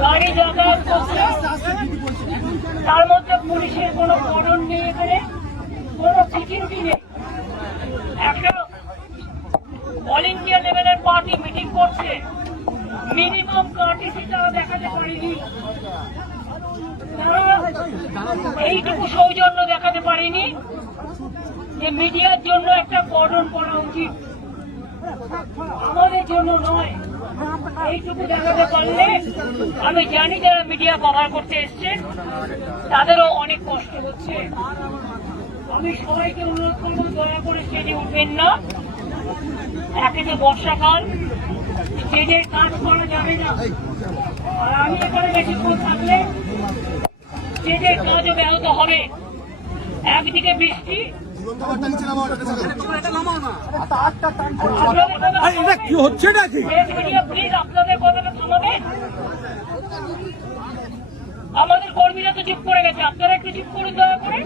গাড়ি যাতায়াত করছে, তার মধ্যে পুলিশের কোনো কর্ডন নেই, এখানে কোনো সিকিউরিটি নেই। একটা অল ইন্ডিয়া লেভেলের পার্টি মিটিং করছে, মিনিমাম কার্টিসি তারা দেখাতে পারেনি, তারা এইটুকু সৌজন্য দেখাতে পারেনি যে মিডিয়ার জন্য একটা কর্ডন করা উচিত, আমাদের জন্য নয়। এইটুকু দেখাতে পারলে আমি জানি যারা মিডিয়া কভার করতে এসছেন তাদেরও অনেক কষ্ট হচ্ছে। আমি সবাইকে অনুরোধ করবো, দয়া করে স্টেজে উঠবেন না। একে তো বর্ষাকাল, স্টেজের কাজ করা যাবে না, আর আমি এখানে বেশিক্ষণ থাকলে স্টেজের কাজও ব্যাহত হবে। একদিকে বৃষ্টি, কি হচ্ছে নাকি? প্লিজ আপনাদের কথাটা থামাবেন। আমাদের কর্মীরা তো চুপ করে গেছে, আপনারা একটু চুপ করুন দয়া করে।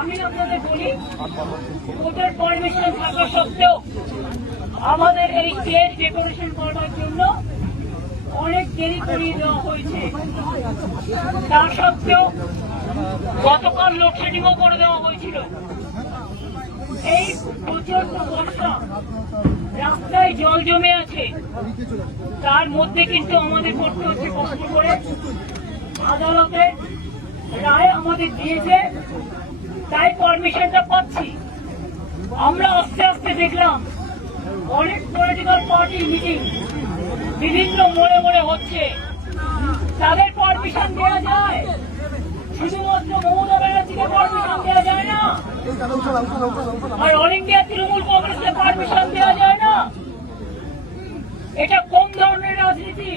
আমি আপনাদের বলি, ওদের পারমিশন থাকা সত্ত্বেও আমাদের এই স্টেজ ডেকোরেশন করার জন্য অনেক দেরি করিয়ে দেওয়া হয়েছে। তা সত্ত্বেও গতকাল লোডশেডিংও করে দেওয়া হয়েছিল। এই প্রচন্ড বর্ষা, রাস্তায় জল জমে আছে, তার মধ্যে কিন্তু আমাদের করতে হচ্ছে কষ্ট করে। আদালতে রায় আমাদের দিয়েছে, তাই পারমিশনটা পাচ্ছি। আমরা আস্তে আস্তে দেখলাম অনেক পলিটিক্যাল পার্টি মিটিং বিভিন্ন মোড়ে মোড়ে হচ্ছে, তাদের পারমিশন দেওয়া যায়, শুধুমাত্র মমতা ব্যানার্জিকে পারমিশন দেওয়া যায় না, আর অল ইন্ডিয়া তৃণমূল কংগ্রেসকে পারমিশন দেওয়া যায় না। এটা কোন ধরনের রাজনীতি?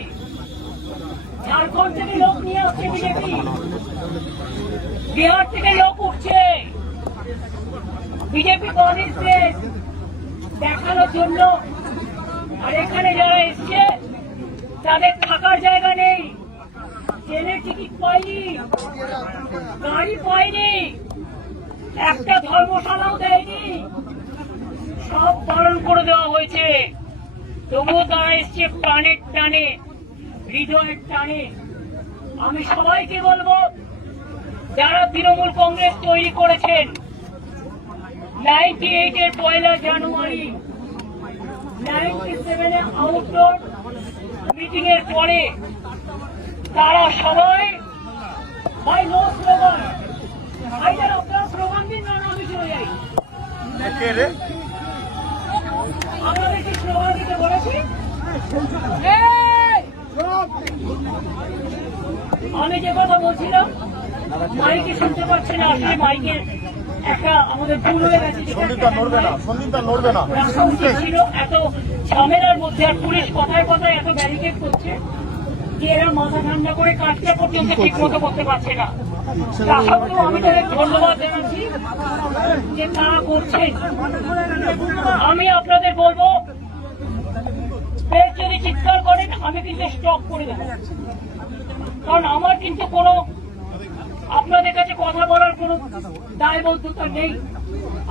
ঝাড়খণ্ড থেকে লোক নিয়ে আসছে বিজেপি, বিহার থেকে লোক উঠছে বিজেপি কংগ্রেসকে দেখানোর জন্য, আর এখানে যারা এসছে তাদের থাকার জায়গা নেই, ট্রেনের টিকিট পাইনি, গাড়ি পাইনি, একটা ধর্মশালাও দেয়নি, সব পালন করে দেওয়া হয়েছে। তবুও তারা এসছে প্রাণের টানে, হৃদয়ের টানে। আমি সবাইকে বলবো, যারা তৃণমূল কংগ্রেস তৈরি করেছেন 98 এর 1 জানুয়ারি, 97 আউটডোর মিটিং এর পরে তারা সবাই ভাই নো স্লোগান, ভাইদের আপনারা স্লোগান দিন না, আমি চলে যাই। আপনাদের কি স্লোগান দিতে বলেছি? আমি যে কথা বলছিলাম মাইকে শুনতে পাচ্ছি না, আসলে মাইকের একটা আমাদের ভুল হয়ে গেছে, ছিল এত ঝামেলার মধ্যে, আর পুলিশ কথায় কথায় এত ব্যারিকেড করছে যে এরা মাথা ঠান্ডা করে কাজটা পর্যন্ত ঠিক মতো করতে পারছে না। আমি তাদের ধন্যবাদ জানাচ্ছি যে তারা করছেন। আমি আপনাদের বলবো, যদি চিৎকার করেন আমি কিন্তু স্টপ করে দেবো, কারণ আমার কিন্তু কোনো আপনাদের কাছে কথা বলার কোনো দায়বদ্ধতা নেই,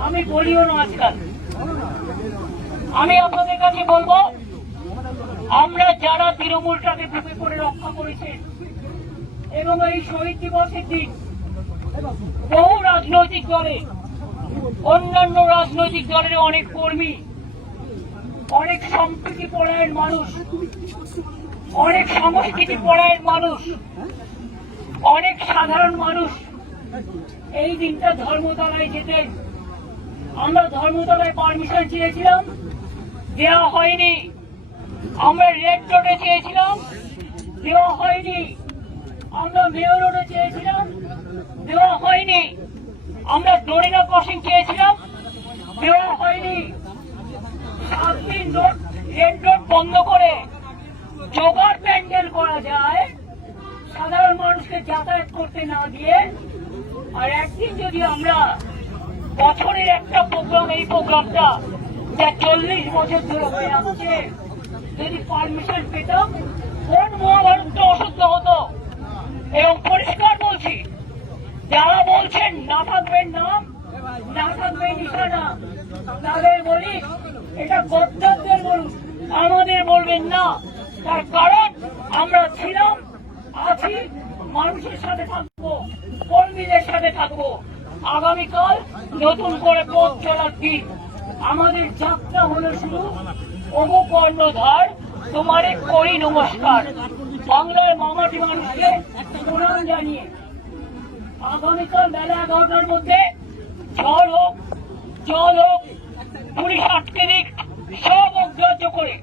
আমি বলিও না আজকাল। আমি আপনাদের কাছে বলবো, আমরা যারা তৃণমূলটাকে বুকে করে রক্ষা করেছেন এবং এই শহীদ দিবসের দিন বহু রাজনৈতিক দলে, অন্যান্য রাজনৈতিক দলের অনেক কর্মী, অনেক সম্প্রীতি পরায়ণ মানুষ, অনেক সংস্কৃতি পরায়ণ মানুষ, অনেক সাধারণ মানুষ এই দিনটা ধর্মতলায় যেতেন। আমরা ধর্মতলায় পারমিশন চেয়েছিলাম, দেওয়া হয়নি। আমরা রেড রোডে চেয়েছিলাম, দেওয়া হয়নি। আমরা মেয়র রোডে চেয়েছিলাম, দেওয়া হয়নি। আমরা ডোরিনা ক্রসিং চেয়েছিলাম, দেওয়া হয়নি। 7 দিন রেড রোড বন্ধ করে জোগাড় প্যান্ডেল করা যায় সাধারণ মানুষকে যাতায়াত করতে না দিয়ে, আর একদিন যদি আমরা বছরের একটা প্রোগ্রাম, এই প্রোগ্রামটা যা 40 বছর ধরে হয়ে আসছে, যদি পারমিশন পেতাম কোন মহাভারতটা অশুদ্ধ হতো। এবং পরিষ্কার বলছি, যারা বলছেন না থাকবেন নাম, না থাকবে নিশানা, তাদের বলি এটা গদ্দারদের বলুন, আমাদের বলবেন না। তার কারণ মানুষের সাথে থাকবো, কর্মীদের সাথে থাকবো। আগামীকাল নতুন করে পথ চলার দিন। আমাদের যাত্রা হলো শুরু। ওগো কর্ণধার, তোমারে করি নমস্কার। বাংলার মামাটি মানুষকে প্রণাম জানিয়ে আগামীকাল বেলা 11টার মধ্যে ঝড় হোক, জল হোক, পুলিশ আটকে দিক, সব অগ্রাহ্য করে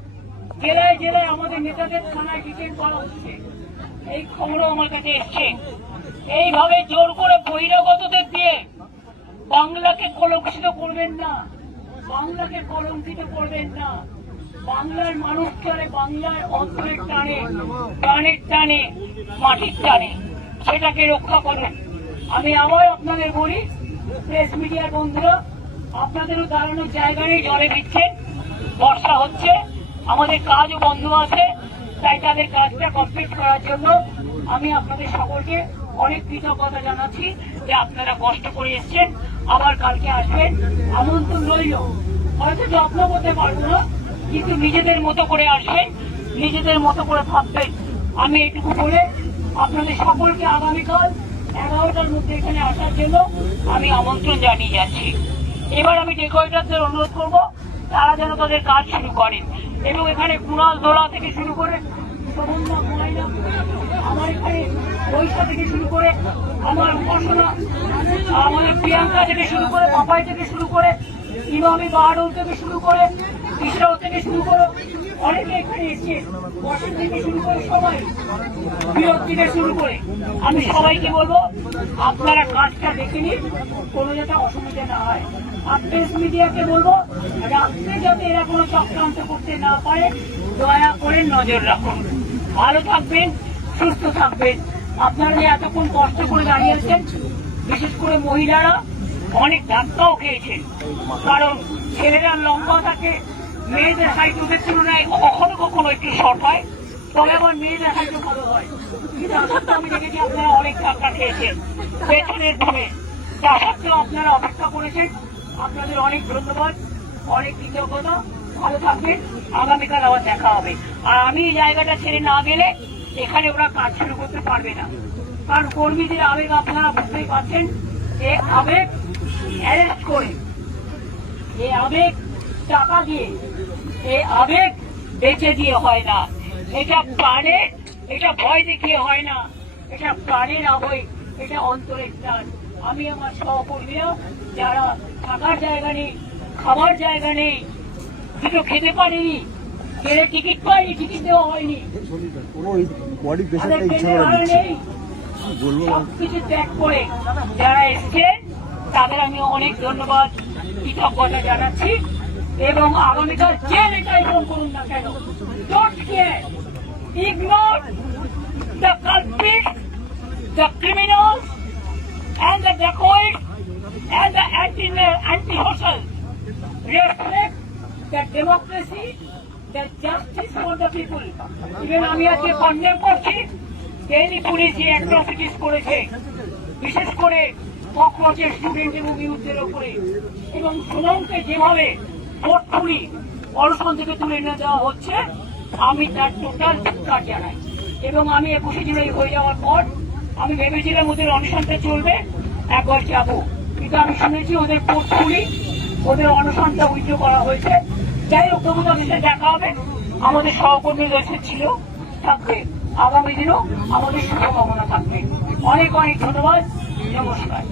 জেলায় জেলায় আমাদের নেতাদের থানায় ডিটেইন করা হচ্ছে। এই খবরও আমার কাছে এসছে। এইভাবে জোর করে বহিরাগতদের দিয়ে বাংলাকে কলঙ্কিত করবেন না, বাংলাকে কলঙ্কিত করবেন না। বাংলার মানুষ চলে বাংলার অন্তরের টানে, প্রাণের টানে, মাটির টানে, সেটাকে রক্ষা করুন। আমি আবার আপনাদের বলি, প্রেস মিডিয়ার বন্ধুরা, আপনাদেরও দাঁড়ানোর জায়গা নেই, জলে ভিজছেন, বর্ষা হচ্ছে, আমাদের কাজও বন্ধ আছে, তাই তাদের কাজটা কমপ্লিট করার জন্য আমি আপনাদের সকলকে অনেক কৃতজ্ঞতা জানাচ্ছি যে আপনারা কষ্ট করে এসছেন। আবার কালকে আসবেন, আমন্ত্রণ রইল। হয়তো যত্ন করতে পারবো না, কিন্তু নিজেদের মতো করে আসবেন, নিজেদের মতো করে থাকবেন। আমি এটুকু বলে আপনাদের সকলকে আগামীকাল 11টার মধ্যে এখানে আসার জন্য আমি আমন্ত্রণ জানিয়ে যাচ্ছি। এবার আমি ডেকোরেটরদের অনুরোধ করব তারা যেন তাদের কাজ শুরু করেন, এবং এখানে কুণাল দোলা থেকে শুরু করে শোভনদা, মুনাইদা, আমার এখানে বৈশা থেকে শুরু করে আমার উপাসনা, আমাদের প্রিয়াঙ্কা থেকে শুরু করে, পাপাই থেকে শুরু করে, ইমামি বাহাদুর থেকে শুরু করে, ইসরাও থেকে শুরু করে অনেকে এখানে এসছে, বসের থেকে শুরু করে সবাই, বিরোধ থেকে শুরু করে, আমি সবাইকে বলবো আপনারা কাজটা দেখে নিন, কোনো যাতে অসুবিধা না হয়। আর প্রেস মিডিয়াকে বলবো রাত্রে যাতে এরা কোনো চক্রান্ত করতে না পারে, দয়া করে নজর রাখুন। ভালো থাকবেন, সুস্থ থাকবেন। আপনারা যে এতক্ষণ কষ্ট করে দাঁড়িয়ে আছেন, বিশেষ করে মহিলারা অনেক ধাক্কাও খেয়েছেন, কারণ ছেলেরা লম্বা থাকে, মেয়েদের হাইট ওদের তুলনায় কখনো কখনো একটু শর্ট হয়, তবে আবার মেয়েদের হাইটও ভালো হয়। কিন্তু আমি দেখেছি আপনারা অনেক ধাক্কা খেয়েছেন পেছনের ঘুমে, তা সত্ত্বেও আপনারা অপেক্ষা করেছেন। আপনাদের অনেক ধন্যবাদ, অনেক কৃতজ্ঞতা। ভালো থাকবেন, আগামীকাল আবার দেখা হবে। আর আমি এই জায়গাটা ছেড়ে না গেলে এখানে ওরা কাজ শুরু করতে পারবে না, কারণ কর্মীদের আবেগ আপনারা বুঝতেই পারছেন। এই আবেগ অ্যারেস্ট করে, এই আবেগ টাকা দিয়ে, এই আবেগ বেঁচে দিয়ে হয় না, এটা প্রাণে, এটা ভয় দেখিয়ে হয় না, এটা প্রাণের আবেগ, এটা অন্তরের টান। আমি আমার সহকর্মীরা যারা থাকার জায়গা নেই, খাবার জায়গা নেই, দুটো খেতে পারিনি, ট্রেনে টিকিট পাইনি, টিকিট দেওয়া হয়নি, নেই, সবকিছু ত্যাগ করে যারা এসছেন তাদের আমি অনেক ধন্যবাদ, কৃতজ্ঞতা জানাচ্ছি। এবং আগামীকাল যে নেতাই ফোন করুন না কেন, don't care, ignore the culprit, the criminals and the dacoits and the anti-social. Respect the democracy, the justice for the people. Even আমি আজকে কন্ডেম করছি ডেইলি পুলিশ যে অ্যাট্রসিটিস করেছে, বিশেষ করে ককরোচের স্টুডেন্ট এবং ইউথদের ওপরে, এবং সুমনকে যেভাবে ভোটপুরি অনশন থেকে তুলে নিয়ে দেওয়া হচ্ছে, আমি তার টোটাল ধিক্কার জানাই। এবং আমি 21শে জুলাই হয়ে যাওয়ার পর আমি ভেবেছিলাম ওদের অনশনটা চলবে, একবার যাবো, কিন্তু আমি শুনেছি ওদের পোর্টফুলি, ওদের অনশনটা উইথড্র করা হয়েছে। যাই হোক, তবু তাদের সাথে দেখা হবে, আমাদের সহকর্মীরা ছিল, থাকবে, আগামী দিনও আমাদের শুভকামনা থাকবে। অনেক অনেক ধন্যবাদ, নমস্কার।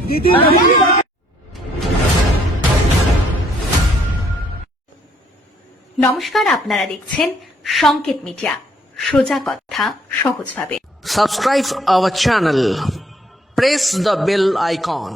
নমস্কার, আপনারা দেখছেন সংকেত মিডিয়া, সোজা কথা সহজভাবে। Subscribe our channel. Press the bell icon.